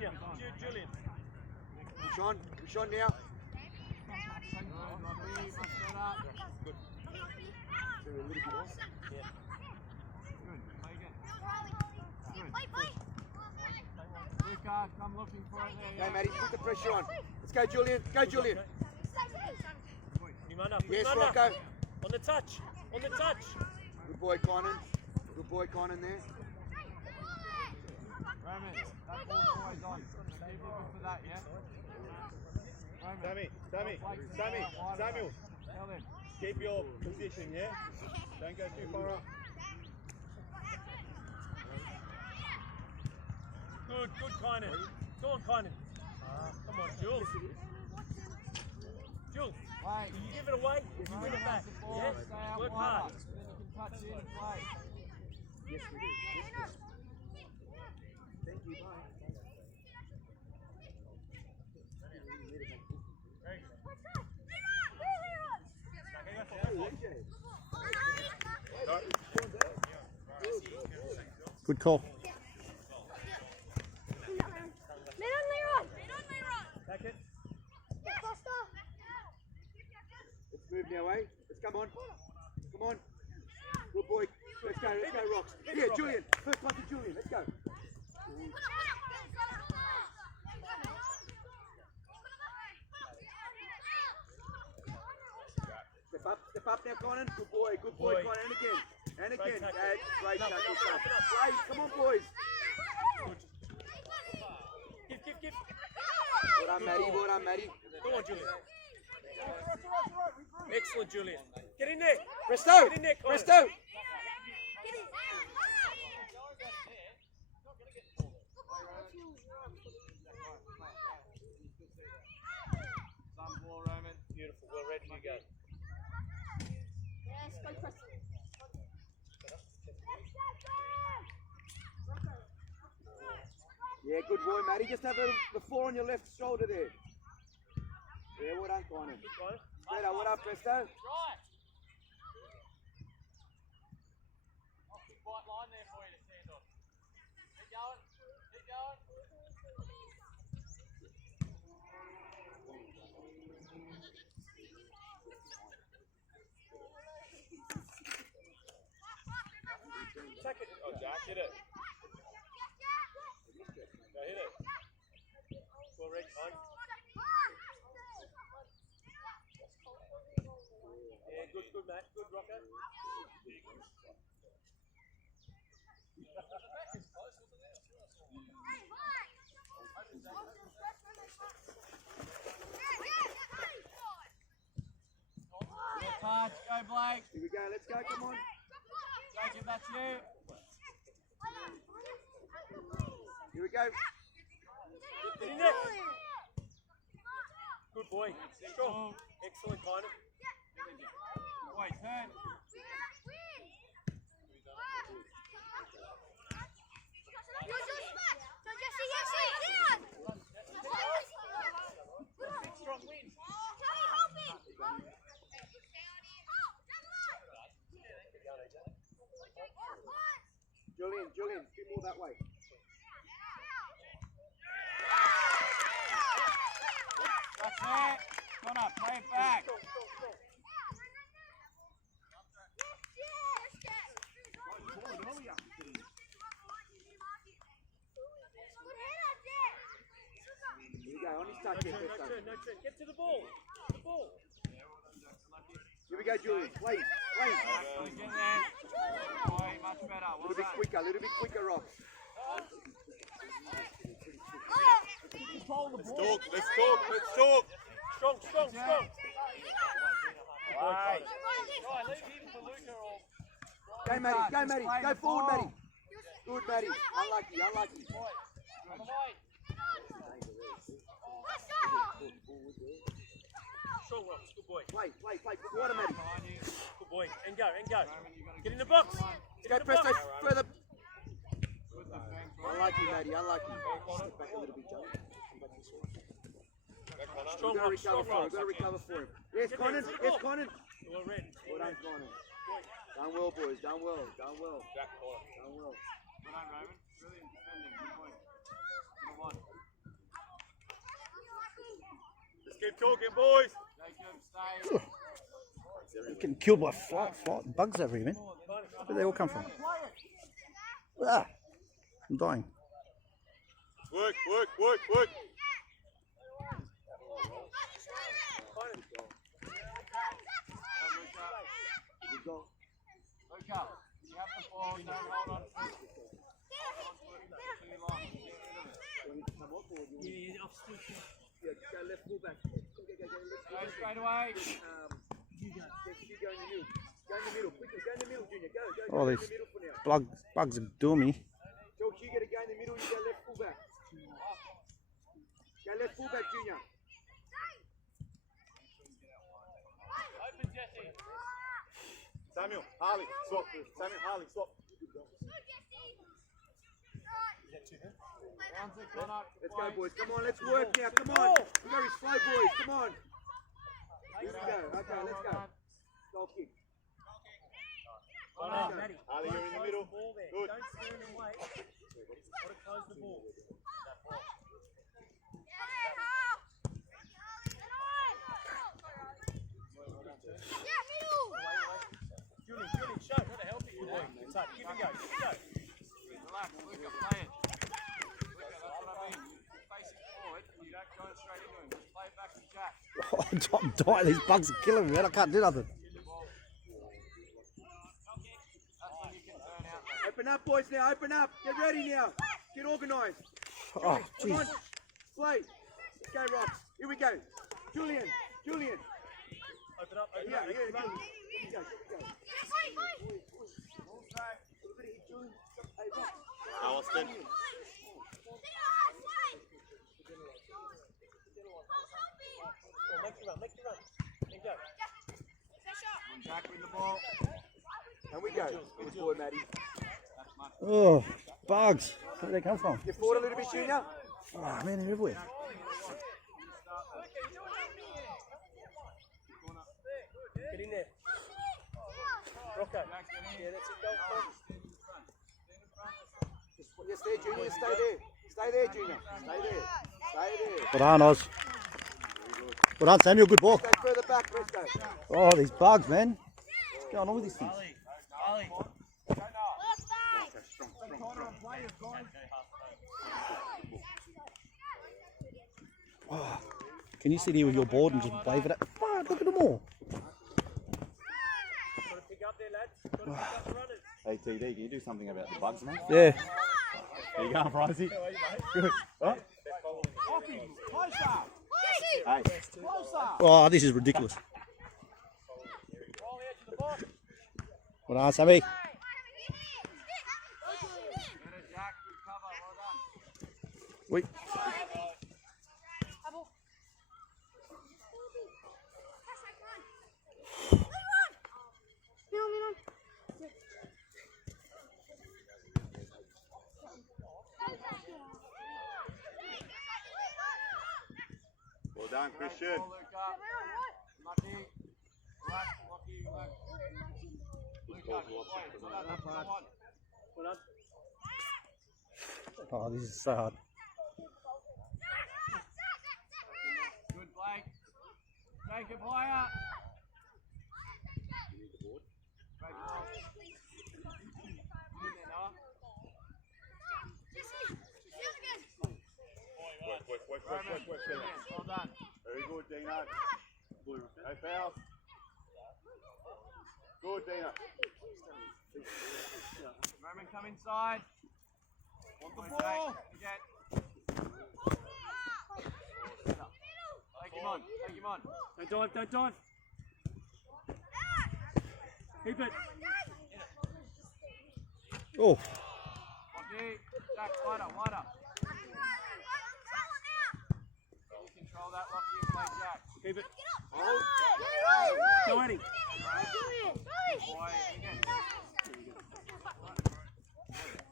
Junior. Julian. Push on now. Good. So a little bit off. Yeah. Luca, come looking for it there. Okay, Matty, put the pressure on. Let's go, Julian. Go, Julian. Yes, Rocco. On the touch. On the touch. Good boy, Conan. Good boy, Conan there. Roman, that ball's always on. So keep looking for that, yeah? Roman. Samuel, Tell them. keep your position, yeah? Don't go too far up. Good, Kynan. Go on, Kynan. Come on, Jules. Jules, Wait. you give it away, you win it back. Yeah? Stay out Work wider. hard. So then you can touch in and play. Yes, we do. Yes. Thank you, bye. Good call. Back it. Let's move now, eh? Let's come on. Come on. Good boy. Let's go, Rocks. Here, Julian. First one to Julian. Let's go. Step up now, Conan. Good boy, Conan. And again. Great tackle. Great. Come on, boys. Give. Well done, Matty. Go on, Julian. Excellent, Julian. Get in there. Presto. Get in there, Conan. Presto. Some ball, Roman. Beautiful. Well ready to go. Yeah, good boy, Matty. Just have the 4 on your left shoulder there. Yeah, well done, Conan. Better, what up, Presto? Right. Off the white line there for you to stand on. Keep going. Check it. Oh, Jack, hit it. Go hit it. Well ready, fine. Yeah, good, Matt. Good, Rocco. Touch, go Blake. Here we go, let's go, come on. Blake, if that's you. Here we go. Get in there. Good boy. Strong. Excellent, Kynan. Wait, turn. Strong win. Julian, few more that way. That's it. Connor, play it back. Here we go, on his touch here, Presto. No turn. Get to the ball. Here we go, Julian. Play. Get there. Boy, much better. A Well little bit quicker, Rob. Let's talk. Strong. Right. Leave him for Luca or... Go, Matty. Go forward, Matty. Good, Matty. Unlucky. Strong, Rocks. Good boy. Play. Good water, Matty. Good boy. And go. Get in the box. Go, Presto. Further. Unlucky, Matty. Step back a little bit, Joe. Strong, We've Rocks. Strong, Rocks. got to recover for him. Yes, Conan. Well ready. Well done, Conan. Done well, boys. Done well. Jack, call it. Well done, Roman. Brilliant defending. Good point. Number 1. talking, boys. Jacob, stay. Getting killed by bugs over here, man. Where they all come from? Ah, I'm dying. Work, work, work, work. Luca, you have the ball, don't hold on to it. Too long. Yeah, go left fullback. Go straight away. You go in the middle. Go in the middle. Quickly, go in the middle, Junior. Go Oh, in these the middle for now. bugs are doing me. George, you got to go in the middle. You go left fullback. Go left fullback, Junior. Samuel, Harley, swap. Samuel, Harley, swap. Let's go, boys. Come on, let's work now. Come on. We're very slow, boys. Come on. Here we go. Okay, let's go. Goal kick. Harley, you're in the middle. Good. Don't stand and wait. Got to close the ball. Julian, show. What the hell are you doing? Give and go. Relax, Luca, play it. Luca, that's what I mean. You're facing forward and you don't go straight into him. Just play it back to Jack. Oh, I'm dying. These bugs are killing me, man. I can't do nothing. That's when you can turn out there. Open up, boys, now. Open up. Get ready now. Get organised. Oh, Come on. jeez. Play. Let's go, Rox. Here we go. Julian. Open up. Yeah, Make it run. Here we go. Alston. Make it run. And go. Jack with the ball. And we go. Good boy, Matty. That's much. Oh, bugs. Where do they come from? Get forward a little bit, Junior. Oh, man, they're everywhere. Get in there. Rocco. Yeah, that's it. Go. Yes, there, Junior. Stay there. Stay there, Junior. Stay there. Stay there. Well done, Oz. Well done, Samuel. Good ball. Go further back, Presto. Oh, these bugs, man. What's going on with these things? Oh, can you sit here with your board and just wave it at? Oh, look at them all. Got to pick up there, lads. Got to pick up the runners. Hey, TD, can you do something about the bugs, mate? Yeah. There you go, Pricey. Good. What? Hey. Oh, this is ridiculous. Roll the edge of the box. Well done, Sammy. Jack, good cover, well done. Wait. Well done, Christian. Lucky. Luca, good play. Come on. Oh, this is so hard. Good Blake. Jacob higher. Great ball. In there, Noah. Work. Well done. Very good, Dino. No fouls. Good, Dino. Roman, come inside. Want the ball. Again. Take him on. Don't dive. Keep it. Oh, Okay. Jack, wider. You control that, Lockie, and play Jack. Keep it. Oh. Go at him. Boy, again.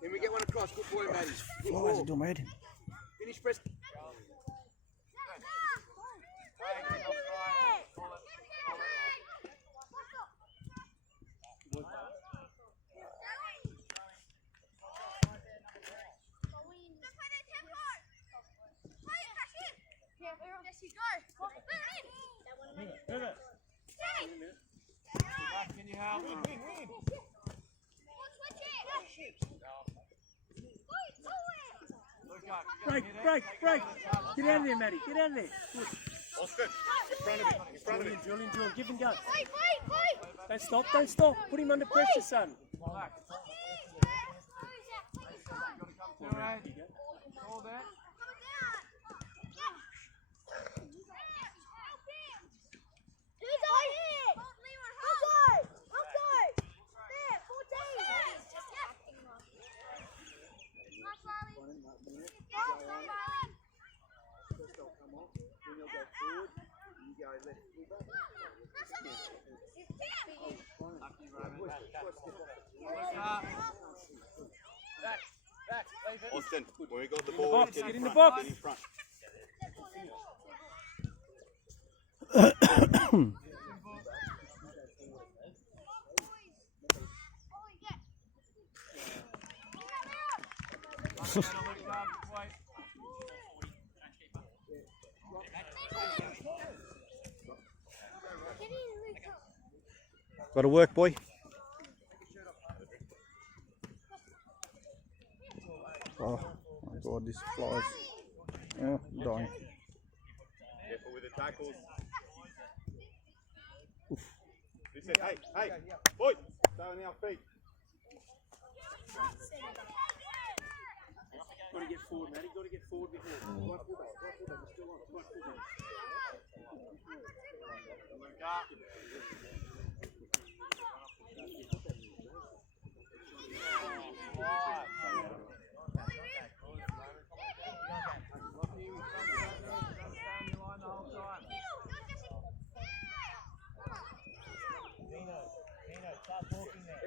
Then we get one across. Good boy, Matty. Good oh, what's ball. it doing, mate? Finish, Presto. Break, break, break. Get out of there, Matty. Get out of there. Austin, in front of him. In front of him. Julian, give him go. Don't stop, don't stop. Put him under pressure, son. Hold that. Austin, when we got the ball, Get in the box. Get in front. Got to work, boy. Oh my God, this flies. Oh, I'm dying. Careful with the tackles. He said, hey, boy, stay on our feet. Got to get forward, Matty. Got to get forward before.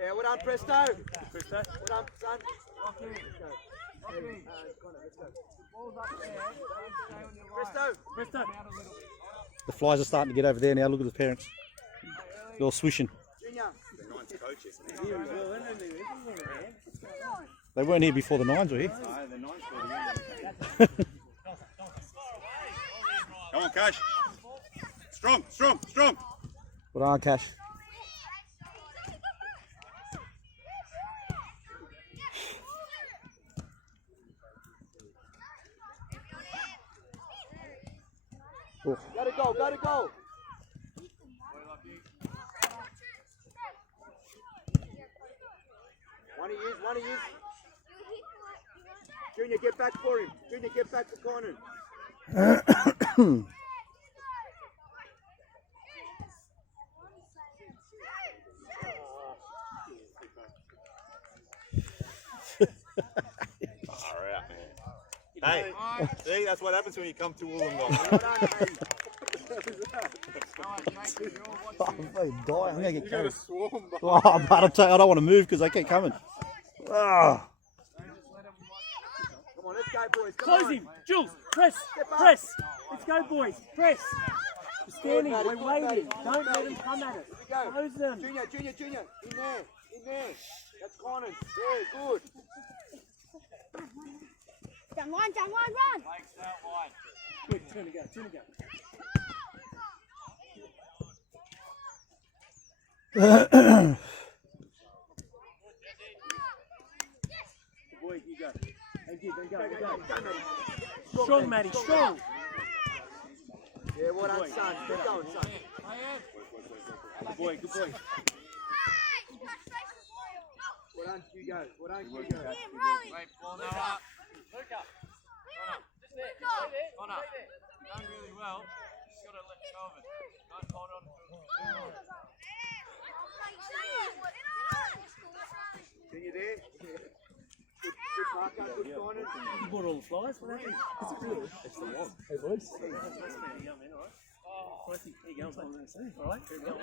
Yeah, well done, Presto. Presto. Well done, son. Presto. Presto. The flies are starting to get over there now. Look at the parents. They're all swishing. Junior. They weren't here before the nines were here. No, the nine's for the Come on, Cash. Strong, strong, strong. Well done, Cash. Oh. Go to goal, go to goal. One of you. Junior, get back for him. Junior, get back for Conan. Hey, see, that's what happens when you come to Wollongong. I'm dying. I'm going to get carried. Oh, I'm about to tell you, I don't want to move because they keep coming. Ah. Come on, let's go, boys. Come Close on. him. Jules, press, press. Let's go, boys. Press. We're standing, we're waiting. Don't let them come at us. Go. Close them. Junior. In there. That's Conan. Yeah, good. Down line, run! Legs out wide. Quick, turn and go. Boy, you go. Go. Strong, Matty, strong. Yeah, well done, son. Keep going, son. Good boy. Well done, Hugo. Wait, ball now up. Luca. Connor. You've done really well. Just got to let go of it. Don't hold on to it. Junior there. Good marker, good Conan. You bought all the flies? What happened? It's a good. It's the one. Hey, boys. Hey, that's nice, man. You go, man, all right? Oh, there you go. All right, there you go.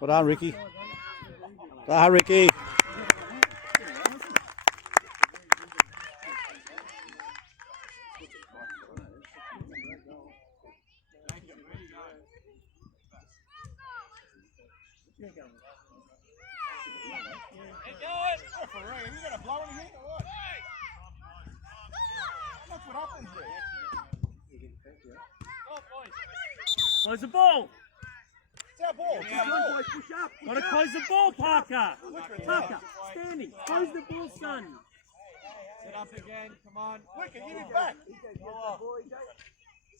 Well done, Ricky. Ricky. Close the ball. It's our ball. Come on, boys, push up. Gotta close the ball, Parker. Parker, standing. Close the ball, son. Sit up again, come on. Wicked, give it back.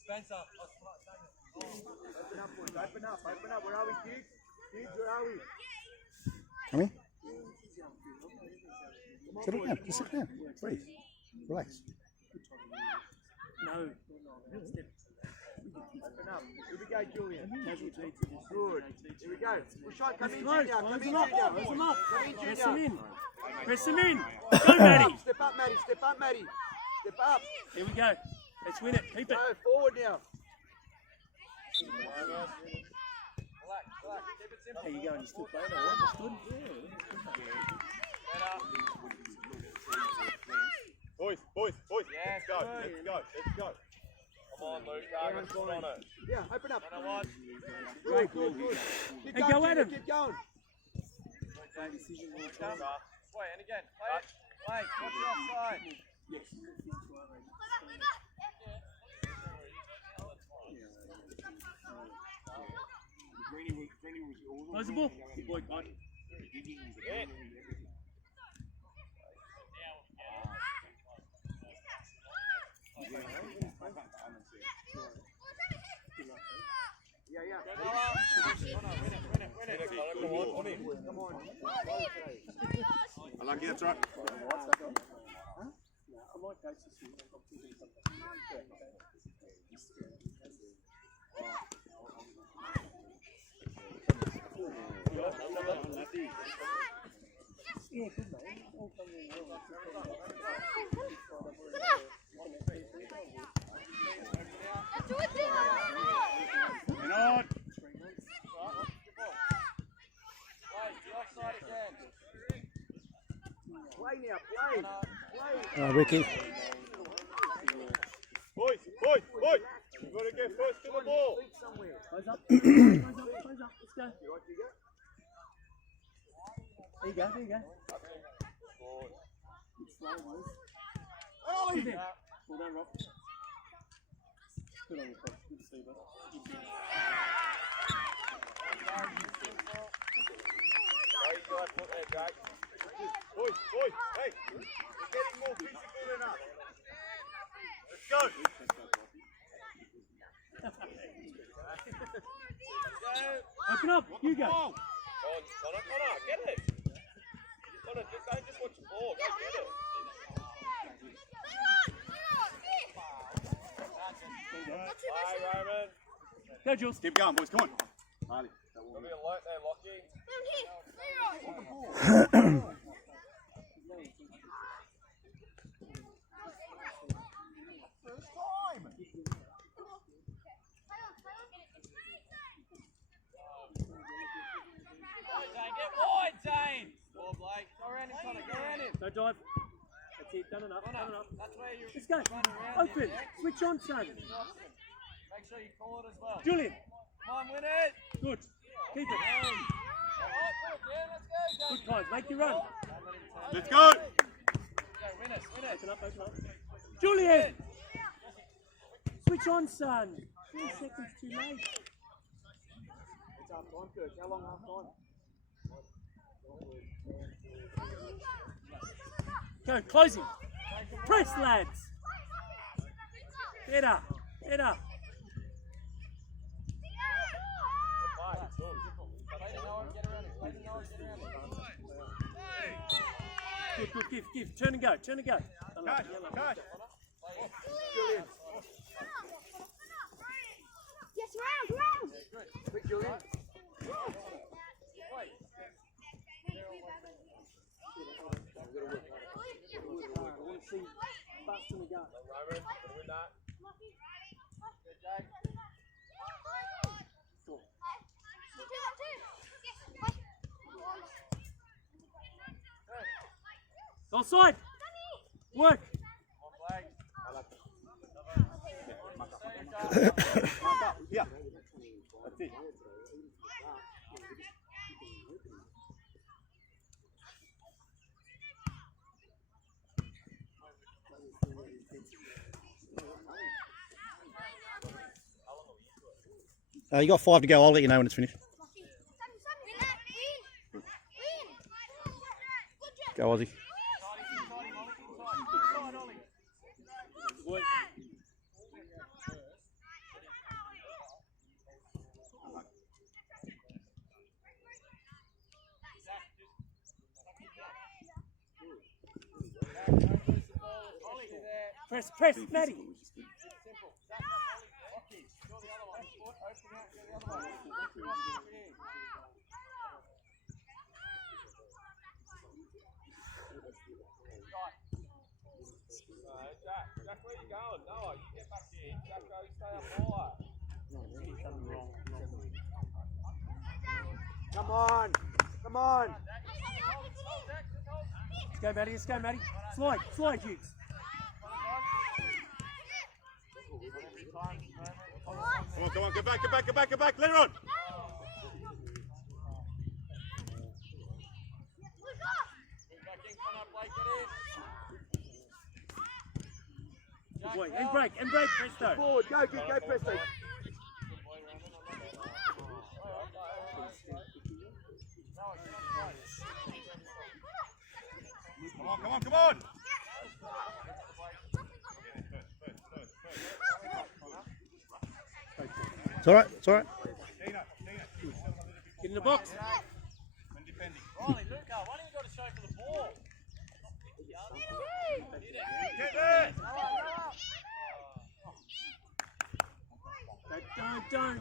Spencer. Open up, boys. Open up. Open up. Where are we, kids? Kids, where are we? Come in. Sit down. Just sit down. Breathe. Relax. No. Open up. Here we go, Julian. Good. Here we go. Push on. Come in, Close. Junior. Come Close in, them up. Junior. Close them up. Come in, Press Junior. them in. Press them in. Go, Maddie. Step up, Maddie. Step up, Maddie. Step up. Here we go. Let's win it. Keep it. Go forward now. Relax, relax. Keep it simple. There you go. And you still playing. That's good. Boys, boys, boys. Yeah, Let's go, good. let's go, let's go. Come on, Luke. Target on it. Yeah, open up. And I want. Good, good, good. Keep Hey, going, go, Junior. Adam. Keep going. Wait, and again. Play it. Play. Watch your offside. Close the ball. Good boy, Con. Hit. Yeah, yeah. Win it. Come on. Come on. I like it, that's right. I might coach this year. I'm thinking something. Yeah, good mate. All coming well. And on. Play now, play. Play. Ricky. Boys, boys, boys. You've got to get first to the ball. Feet somewhere. Close up. Close up. Close up. Let's go. You right, Digger? There you go. There you go. It's slow, boys. Early. Good there. Well done, Rob. Good on you, Coach. Good to see you, bud. Boys, boys, hey. You're getting more physical than us. Let's go. Open up. You go. Connor, get it. Connor, don't just watch the ball. Go get it. Bye, Roman. Go, Jules. Keep going, boys, come on. Harley. Got to be alert there, Lockie. Get wide, Zane. Ball, Blake. Go around him, Connor. Go around him. Don't dive. That's it. Done enough. Done enough. That's where you Let's go. run around Open. him, yeah? Switch on, son. Make sure you call it as well. Julian. Come on, win it. Good. Keep it. All right, put it down. Let's go. Good guys. Make you run. Let's go. Go, win it. Win it. Open up. Open up. Julian. Switch on, son. 4 seconds too late. It's half time, Kirk. How long half time? Go. Closing. Press, lads. Better. Better. Good, good, give. Turn and go. Turn and go. Cash, cash. Julian. Yes, round. Quick, Julian. I want to see bust in the gut. Roman, win that. Offside. Work. Yeah. That's it. You got 5 to go. I'll let you know when it's finished. Go, Aussie. Press, press, Matty. Jack, where you going? Noah, you get back in. Jack, go stay up higher. Come on. Come on. Let's go, Matty. Let's go, Matty. Slide, slide, Dukes. Come on, get back, get back, get back, get back, let her on! Good boy. And break, Presto. Forward. Go, Presto. Come on, come on! It's alright, it's alright. Get in the box. Riley, Luca, why don't you go to show for the ball? Get there! Don't.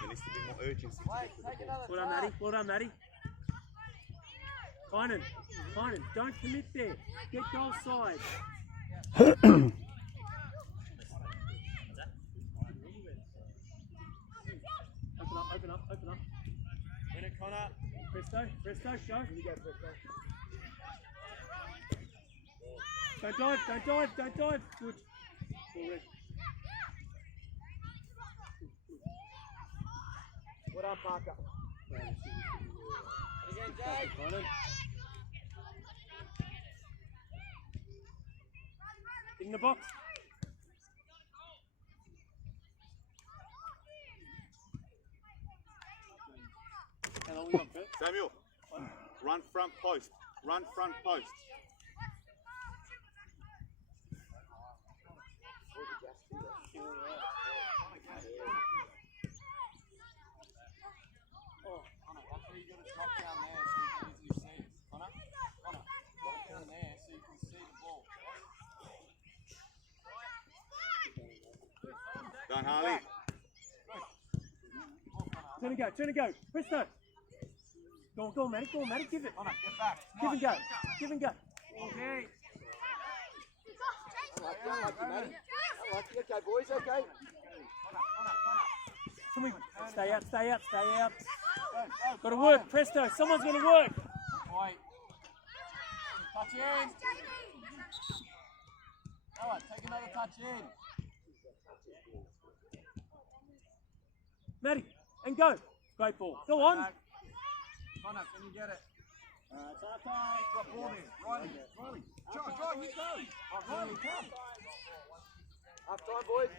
There needs to be more urgency. Well done, Matty. Finan, don't commit there. Get goal side. Open up. Win it, Connor. Presto, show. Here you go, Presto. Don't dive. Good. Forward. Well done, Parker. Again, Jake. Finan. In the box. How long we got, Bert? Samuel, run front post. Done, Harley. Turn and go. Presto. Go on, Matty. Give it. Connor, get back. Give and go. Okay. I like you, Matty. I like you. Okay, boys, okay. Stay out. Got to work, Presto. Someone's going to work. Wait. Touch in. Alright, take another touch in. Matty, and go. Great ball. Go on. Connor, can you get it? It's okay. Drop ball in. Riley. Try, you go. Riley, come. Half time, boys.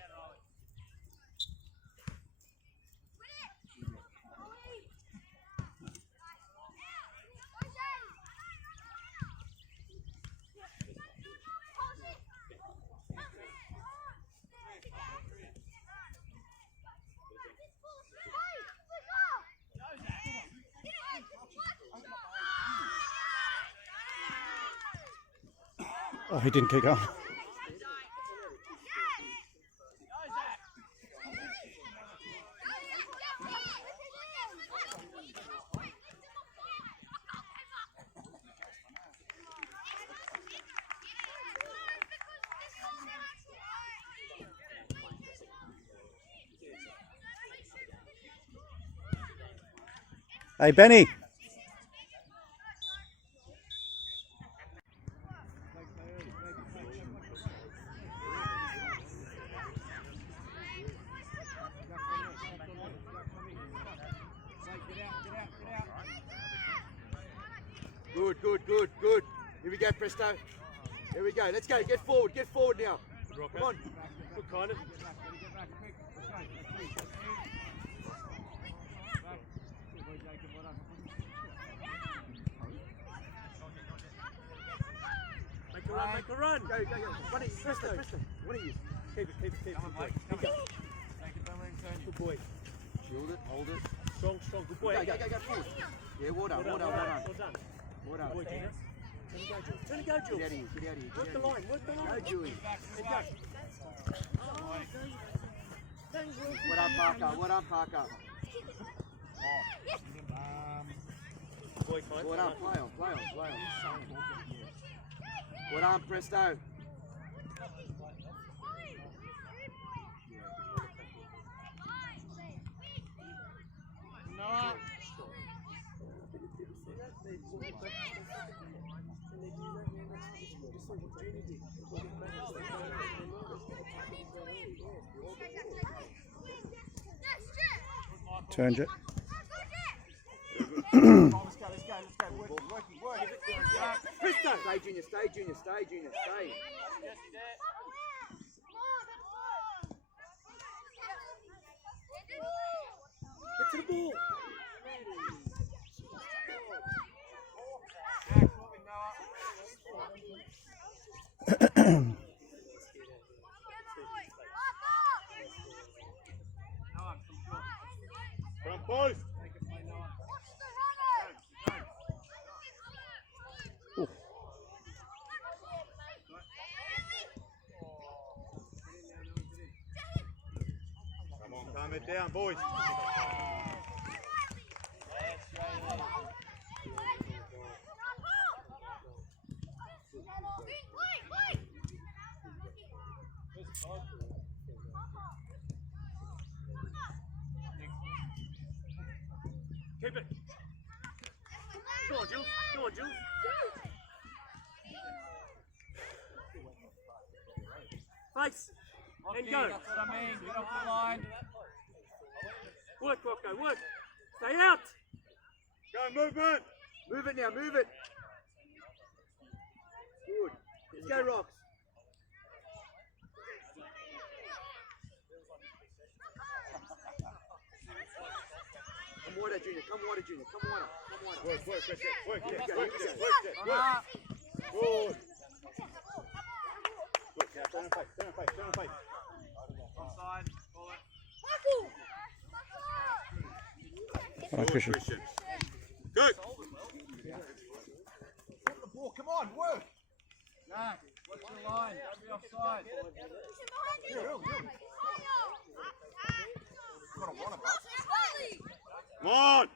Oh, he didn't kick on. Hey, Benny. Good. Here we go, Presto. Here we go. Let's go. Get forward now. Come on. Good kind of. Make a run. Go. Run it, Presto. What are you? Keep it. Come on, Blake. Come on. Take it, don't let him turn you. Good boy. Shield it, hold it. Strong. Good boy. Go forward. Yeah, well done. Well done. Well done. Good boy, Dennis. Turn and go, Get out Jules. of here, get out of here. Work the line, work the line. Go, Julie. And go. What up, Parker? What up, Parker? Boy, fine. What up? Play on, play on, play on. What up, Presto? No. Turned it. Let's go. Working. Presto! Stay, Junior, stay, Junior, stay, Junior, stay. Get to the ball. Front post. Come on, calm it down, boys. Keep it. Come on, Jules. Come on, Jules. Face. And go. That's what I mean. Get off the line. Work, Rocco, work. Stay out. Go, movement. Move it now, move it. Good. Let's go, Rocks. Come wider, Junior, come wider, Junior, come wider, come wider. Work, Presto. Work, Go, yeah, go, work, go. yeah, work, yeah, work. Good. Look, now turn and face. Offside. Call it. Right, Good, Christian. Christian. Good. Come on, work. Jack, watch your line. Don't be offside. Come on.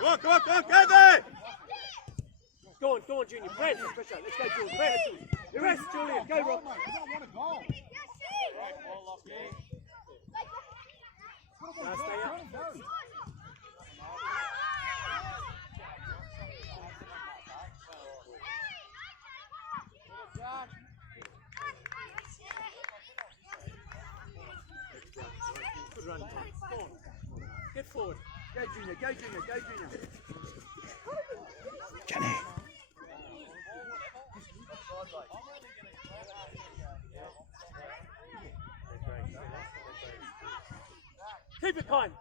Come on, go there! Go on, Junior. Press. Let's go, Jules. Press. Press, Julian. Go, Rock. Stay up. Good run. Go on. Get forward. Go, Junior, go, Junior, go, Junior. Jenny. Keep it kind.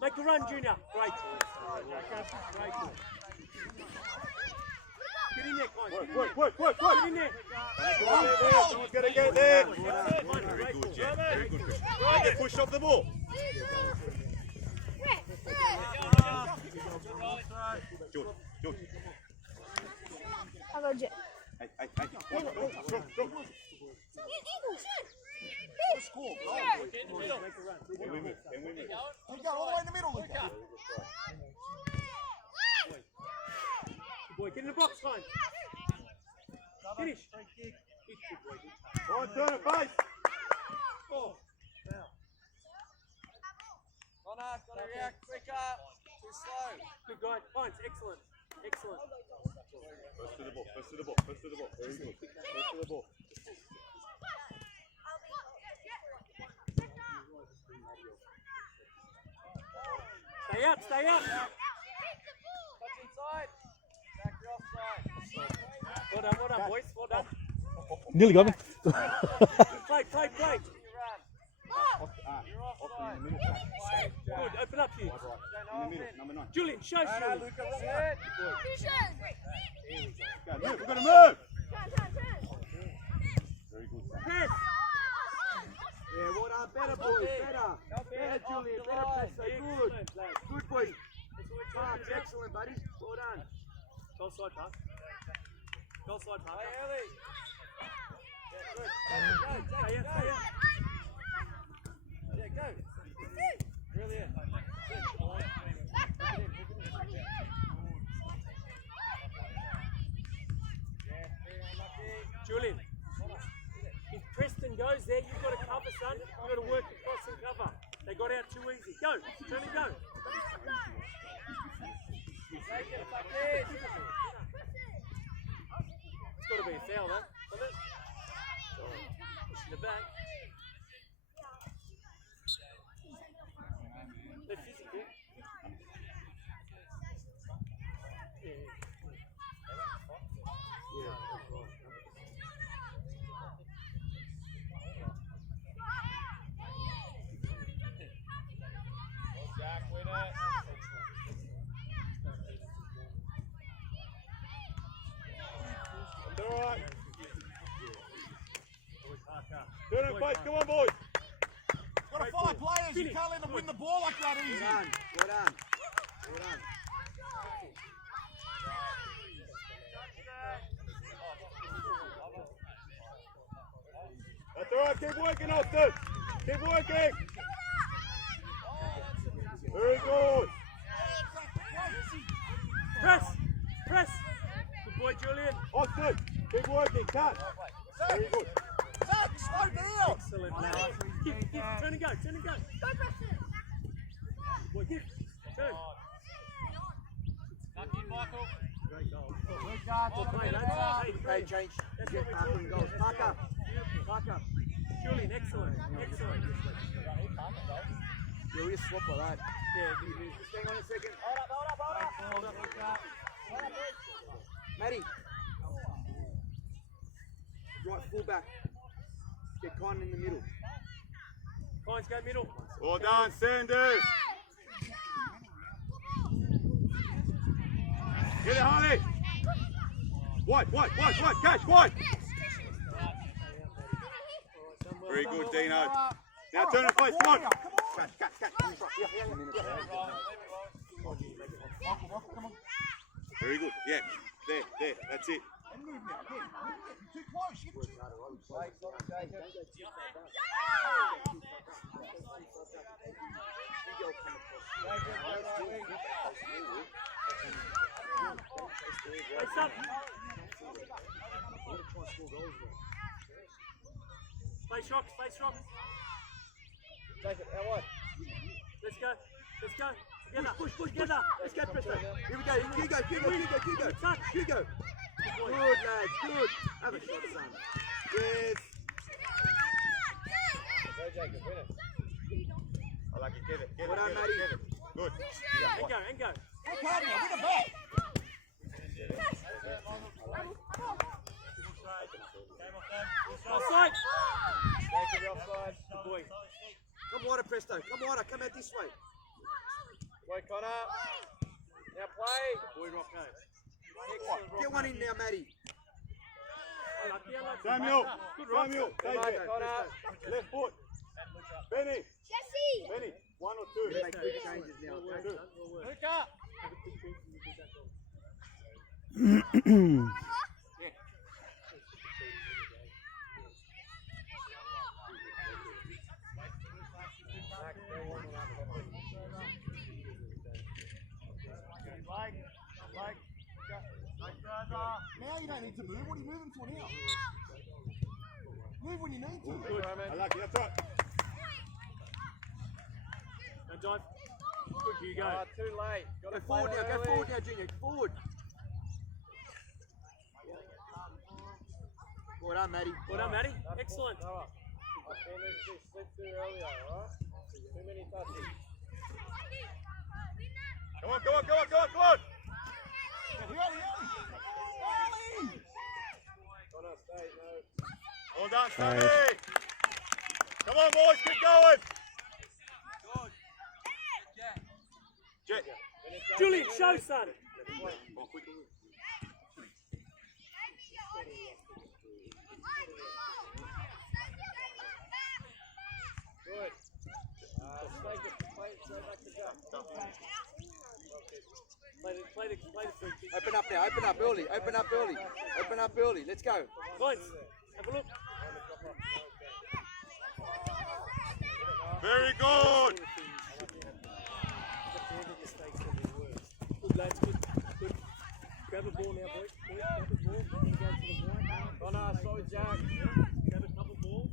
Make a run, Junior. Great. Great. Get in there, kind. Work. Get in there. Someone's got to get there. Very Good, Jen. Very good, Christian. Get pushed off the ball. George. Hello, Jet. Hey. Strong. Can we move? Boy, get in the box, kind. Finish. Go on, turn it, face. Oh. Connor, gotta react quicker. Too slow. Good guy. Fine. Excellent. First to the ball. Very good. First to the ball. Stay out. Touch inside. Back your offside. Well done, boys. Well done. Nearly got me. Play. Good, open up here. In the middle, number 9. Julian, show Julian. Go, move, we've got to move! Very good. Press. Yeah, well done, better boys, better. Better Julian, better press, so good. Good boy. Parks, excellent buddy. Well done. Goal side pass. Goal side pass. Stay out. Julian, if Preston goes there, you've got to cover, son. You've got to work across and cover. They got out too easy. Go, turn and go. It's got to be a foul, though, isn't it? Pushing it back. They're physical. Alright. Turn and face, come on boys. Got to follow players. You can't let them win the ball like that easy. Well done. That's alright, keep working, Austin. Keep working. Very good. Press. Good boy, Julian. Austin, keep working, cut. Very good. Zach, slow down. Excellent, lad. Give. Turn and go. Boy, give. Turn. Great goal. Well played, lads. Okay, change. Get Parker and goals. Parker. Julian, excellent. Yeah, we just swap like that. Yeah, Just hang on a second. hold up. Matty. Right, full back. Get Con in the middle. Pines go middle. Well done, Sanders. Get it, Harley. Wide, catch, wide. Very good, Dino. Now turn and face, come on. Catch. Very good, yeah. There, that's it. And move now, again. You're too close. You're too Face up. Face rocks. Take it, out wide. Let's go. Together. Push. Together. Let's go, Presto. Here we go. Hugo. Touch. Good, lads, good. Have a shot, son. Yes. I like it, get it. Well done, Matty. Good. And go. Hey, Cardi, win it back. Offside. Offside. Good boy. Come wider, Presto. Come out this way. Boy, Connor. Now play. Boy, Rocco. Get one in now, Matty. Samuel, Good take it. Left foot. Benny, Jesse! 1 or 2. Make quick changes now. Okay? Luca. Now you don't need to move. What are you moving for now? Move when you need to. Good. I like it, that's right. Don't dive. Good, Hugo. Too late. Go forward now, Junior. Forward. Well done, Matty. Well done, Matty. Excellent. I feel this slipped too early, alright? Too many touches. Come on. Early. done, Sammy. Come on, boys, keep going. Jet. Julian, show son. Good. Spike it, play it, straight back to Jack. Play the free kick. Open up now, open up early, open up early. Open up early, let's go. Points. Have a look. Very good. Good lads, good. Grab a ball now, boys. Grab a ball. Then go to the white. Oh no, sorry Jack. Grab a couple balls.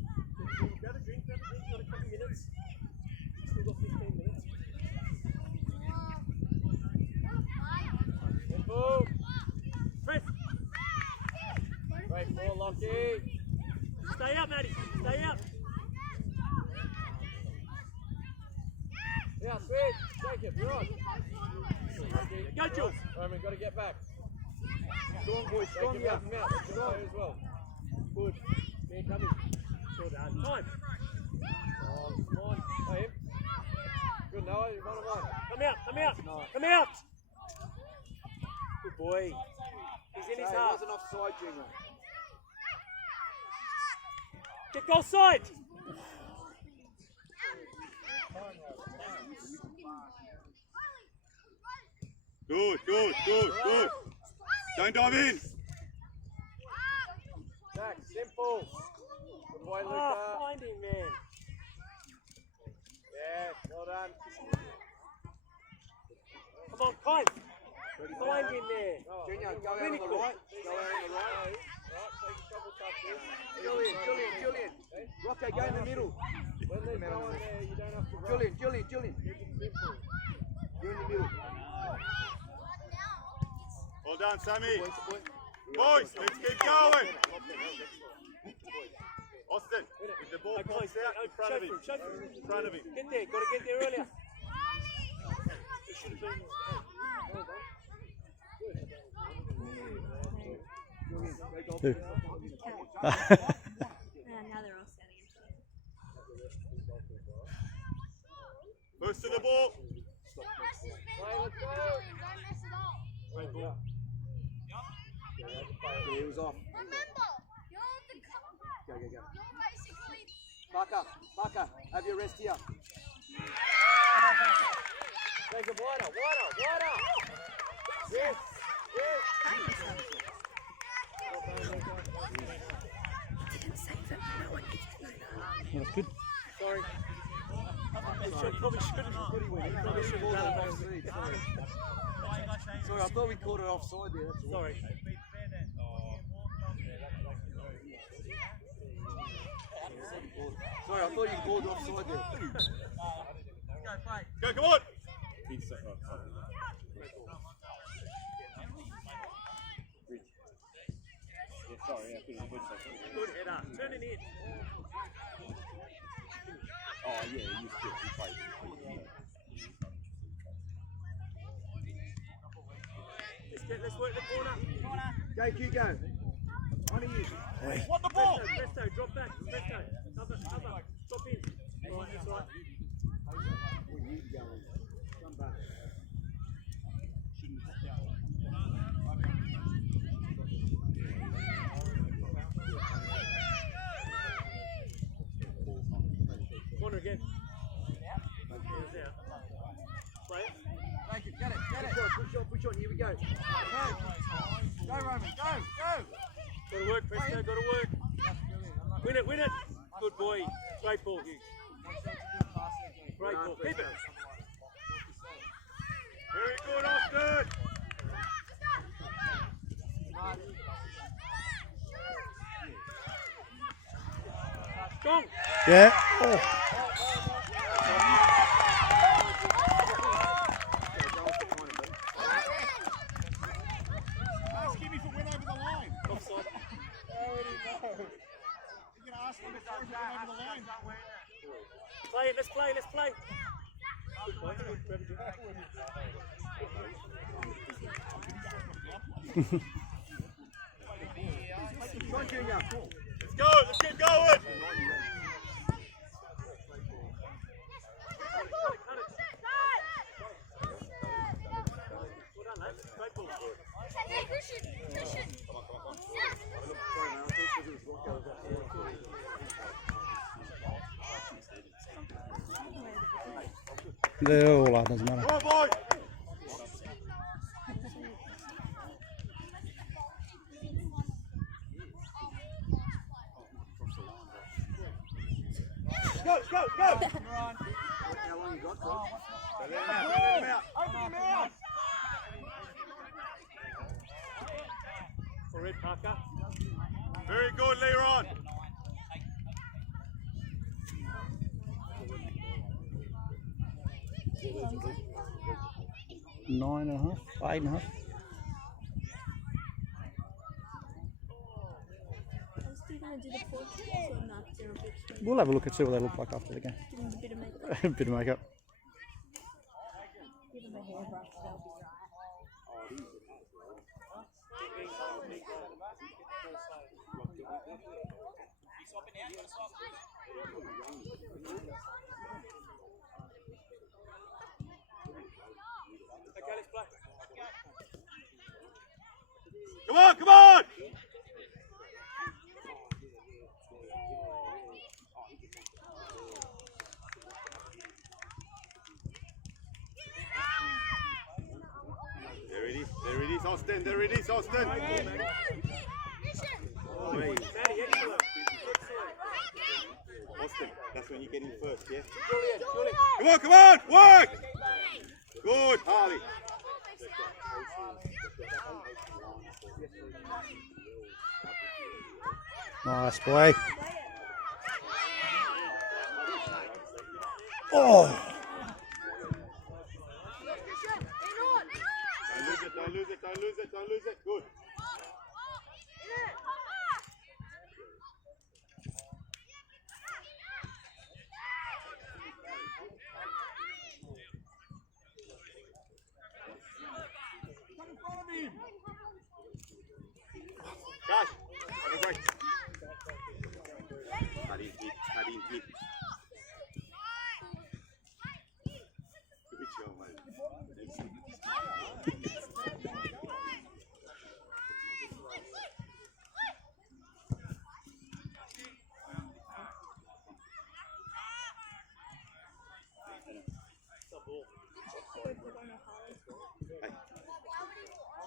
Grab a drink. Got a couple minutes. Still got 15 minutes. Move. Chris, Great ball, Lockie. stay up, Maddie. Stay up. Yeah, switch. Take it, you're on. Go, Jules. Roman, got to get back. Strong boys, Take strong him yeah. out, Good play as well. Good. They're coming. Well done. Time. Oh, come on. Play him. Good, Noah, you're 1-on-1. Come out. Come out. Come out. Good boy. He's in his He half. wasn't offside, Junior. Get goal side. Good. Don't dive in. Jack, simple. Good boy, Luca. Oh, find him, man. Yeah, well done. Come on, Kind. Find him there. Junior, go out on Really the good. right. Go out on the right. Right, take a couple touches. Julian. Rocco, go in the middle. When they're going there, you don't have to run. Julian. Keep it simple. You're in the middle. Well done, Sammy. Boys, let's keep going. Austin, with the ball points out in front of him. Show for him. In front of him. Get there. Got to get there earlier. It should have been. Who? Now they're all standing. First to the ball. Play, let's go. Great ball. Yeah, he was off. Go. Parker, have your rest here. Take it wider. Yes. Yeah, that's good. Sorry. Probably should have. Probably should have done it off. Sorry, I thought we called it offside there. That's all. Sorry. Sorry, I thought you called offside there. Go, come on. Good header. Turn it in. Oh, yeah, you still fight. Let's work the corner. Go, Hugo. On to you. What the ball? Presto, drop back. Presto. Cover. Stop in. Right, that's right. Come back. Corner again. Hands out. Play it. Thank you. Get it. Push on. Here we go. Go, Roman. Go. Got to work, Presto. Got to work. Win it. Good boy. Great ball, Hughes. Great ball. Keep it. Very good, Austin. Strong. Yeah. Oh. Ask him if it went over the line. Offside. I already know. You're going to ask him if it went over the line. Play it. Let's play. Good play. Come on, Junior. go. Let's get going. They're all out, doesn't matter. Come on, boy. Go, go, go. How long you got, Coach? Let him out, let him out. Open him out. For red, Parker. Very good, Leron. 9.5, 8.5. I was still going to do the portrait, so not zero picture. We'll have a look and see what they look like after the game. Give them a bit of makeup. A bit of makeup. Give them a hairbrush, they'll be right. Okay, let's play. Come on, come on. There it is, Austin. There it is, Austin. Austin, that's when you get in first, yeah? Come on, come on, work! Good, Harley. Nice play. Oh! Don't lose it, don't lose it, don't lose it, don't lose it. Good. Guys, have a break. Cut in hit, cut in hit. Good show, mate.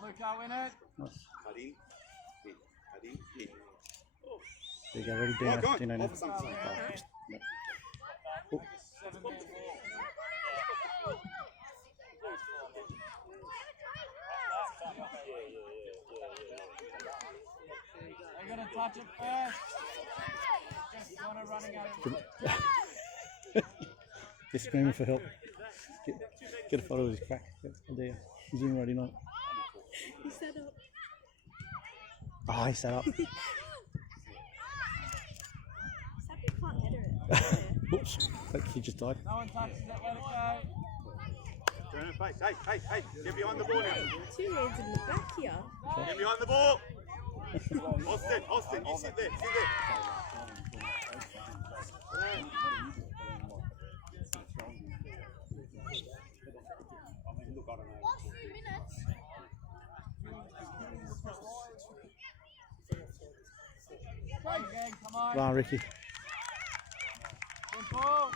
Luca, win it. Nice. Cut in, hit, cut in, hit. There you go, ready, Dino. Go on, Dino now. off some side. Oh, 7 minutes. They're going to touch it first. Just want to running at it. he's screaming for help. Get a photo of his crack. Oh dear. He's in ready now. He set up. Oh, he sat up. Sappy can't header it. Oops. He just died. No one touches it, let it go. Turn and face. Hey, hey, hey. Get behind the ball now. Two hands in the back here. Get behind the ball. Austin, Austin, you sit there, sit there. Go again, come on. Come on, Ricky. Good ball.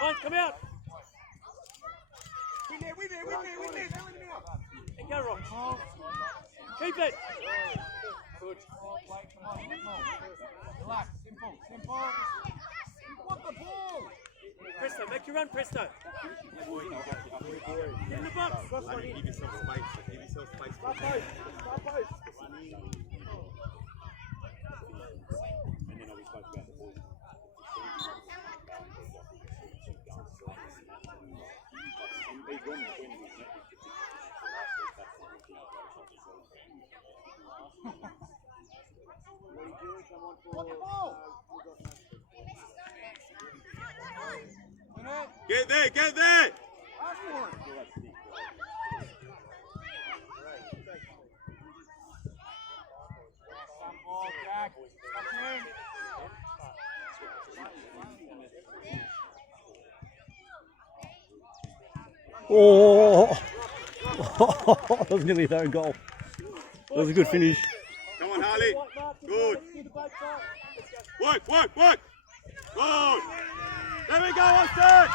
Fine, come out. Win there, win there, win there, win there. Don't let him out. And go, Rock. Ball. Keep it. Good. Ball, play, come on, simple. Relax, simple, simple. What the ball? Presto, make your run, Presto. Get in the box. I mean, give yourself space. Give yourself space. Stop post, stop post. And then we spoke about the ball. What the ball? Win it. Get there, get there! Ask for it. Oh, that was nearly their own goal. That was a good finish. Come on, Harley. Good. Work, work, work. Good. There we go, Austin.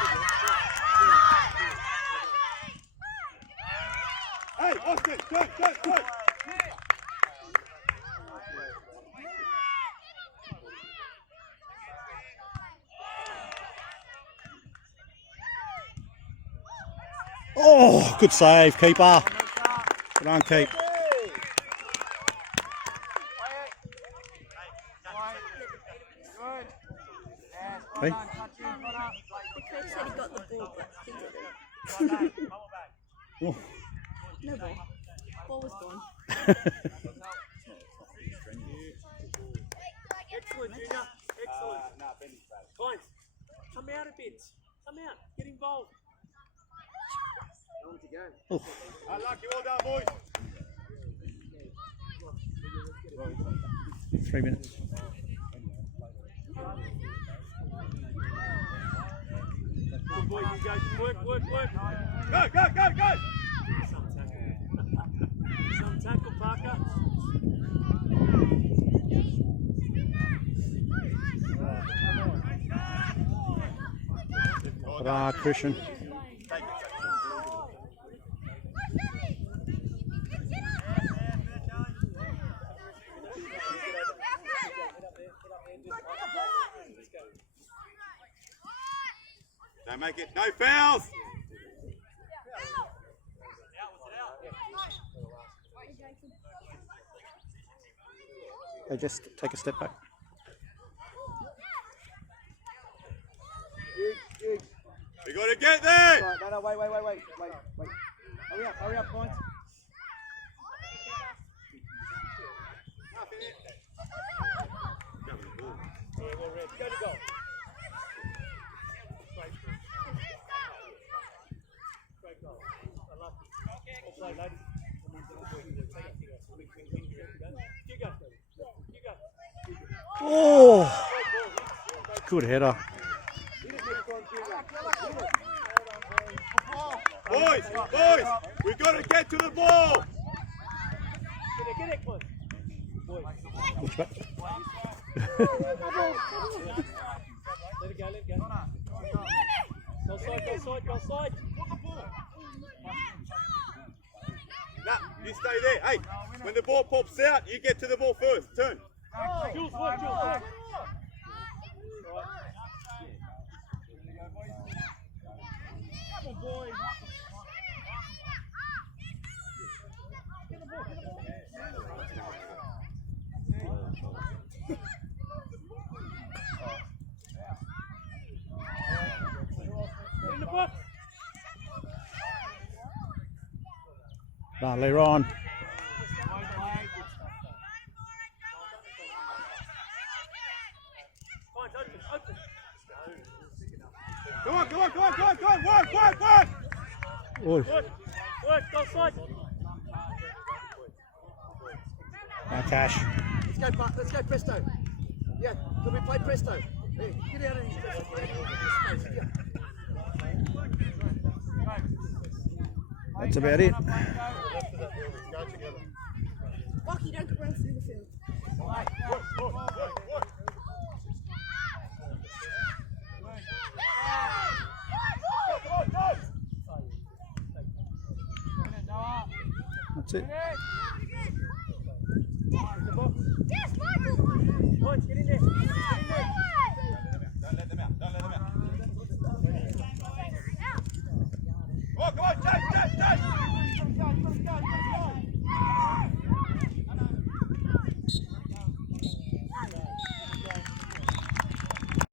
Hey, Austin, turn. Oh, good save, keeper. Good on, keep. Hey. The coach said he got the ball, but he didn't. Oh. No ball. Ball was gone. Excellent, Junior. Excellent. Fine. Come out a bit. Come out. Get involved. Oh. Unlucky, well done, boys. 3 minutes. Good boy, you guys. Work. Go. Some tackle, Parker. Ah, Christian. Don't make it. No fouls. Hey, just take a step back. We got to get there. Right, no, wait. Hurry up, points. Yeah, well read. Go to goal. Great goal. I love it. Well played, ladies. You go. Oh, good header. Boys, we got to get to the ball. Get it, close. Boy. Watch back. Let it go. Go side. Nah, you stay there. Hey, when the ball pops out, you get to the ball first. Turn. Jules, work. Come on, boy. In the box. Nah, Leron. Open. Come on. Work. Oi. Work, go side. Now Cash. Let's go presto. Yeah, can we play presto? Hey, get out of this space. That's about it. Bucky, don't run through the field. That's it. Points, get in there. Don't let them out. Come on, Chase.